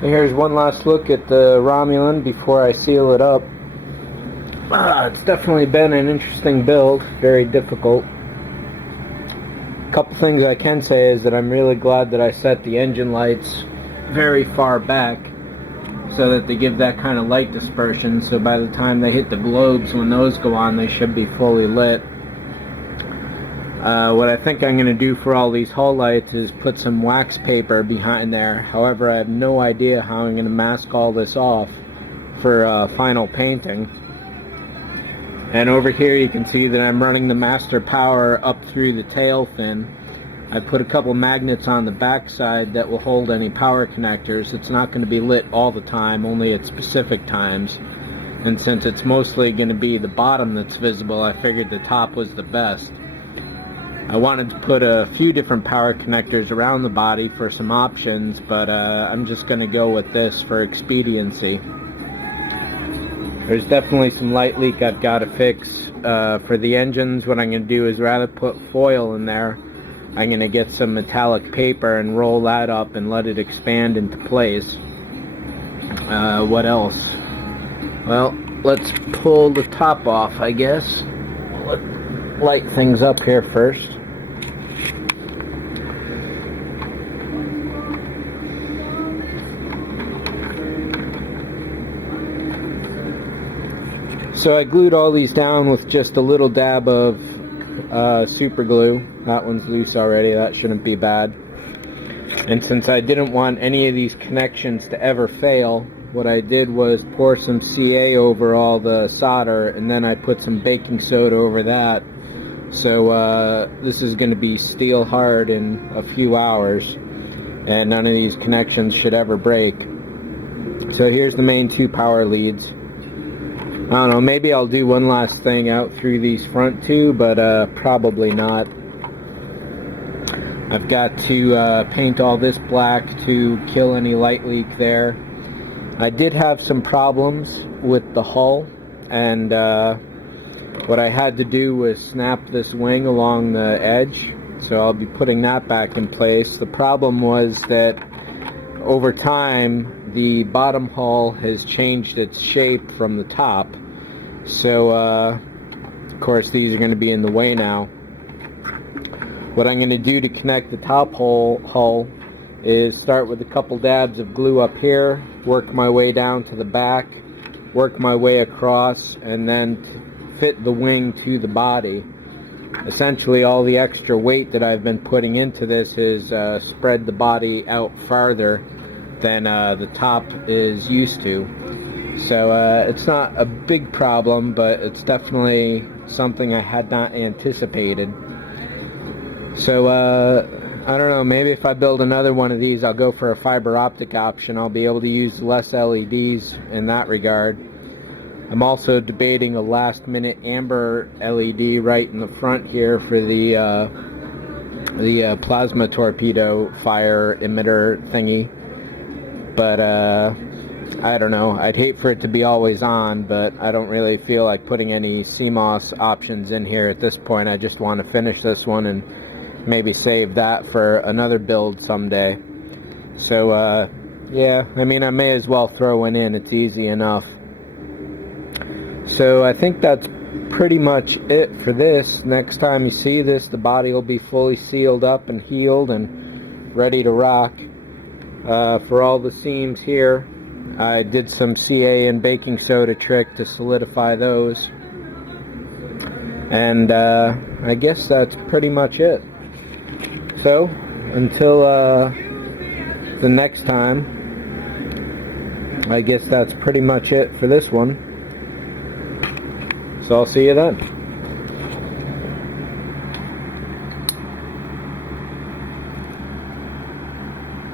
So here's one last look at the Romulan before I seal it up. It's definitely been an interesting build, very difficult. A couple things I can say is that I'm really glad that I set the engine lights very far back so that they give that kind of light dispersion, so by the time they hit the globes, when those go on, they should be fully lit. What I think I'm going to do for all these hull lights is put some wax paper behind there. However, I have no idea how I'm going to mask all this off for final painting. And over here you can see that I'm running the master power up through the tail fin. I put a couple magnets on the back side that will hold any power connectors. It's not going to be lit all the time, only at specific times. And since it's mostly going to be the bottom that's visible, I figured the top was the best. I wanted to put a few different power connectors around the body for some options, but I'm just going to go with this for expediency. There's definitely some light leak I've got to fix. For the engines, what I'm going to do is rather put foil in there, I'm going to get some metallic paper and roll that up and let it expand into place. What else? Well, let's pull the top off, I guess. Let's light things up here first. So I glued all these down with just a little dab of super glue. That one's loose already, that shouldn't be bad. And since I didn't want any of these connections to ever fail, what I did was pour some CA over all the solder, and then I put some baking soda over that. So this is going to be steel hard in a few hours, and none of these connections should ever break. So here's the main two power leads. I don't know, maybe I'll do one last thing out through these front two, but probably not. I've got to paint all this black to kill any light leak there. I did have some problems with the hull, and what I had to do was snap this wing along the edge, so I'll be putting that back in place. The problem was that over time the bottom hull has changed its shape from the top, so of course these are going to be in the way now. What I'm going to do to connect the top hull is start with a couple dabs of glue up here, work my way down to the back, work my way across, and then fit the wing to the body. Essentially all the extra weight that I've been putting into this has spread the body out farther than the top is used to. So it's not a big problem, but it's definitely something I had not anticipated. So I don't know, maybe if I build another one of these, I'll go for a fiber optic option. I'll be able to use less LEDs in that regard. I'm also debating a last minute amber LED right in the front here for the plasma torpedo fire emitter thingy. But I don't know, I'd hate for it to be always on, but I don't really feel like putting any CMOS options in here at this point. I just want to finish this one and maybe save that for another build someday. So yeah, I mean, I may as well throw one in, it's easy enough. So I think that's pretty much it for this. Next time you see this, the body will be fully sealed up and healed and ready to rock. For all the seams here, I did some CA and baking soda trick to solidify those. And I guess that's pretty much it. So, until the next time, I guess that's pretty much it for this one. So I'll see you then.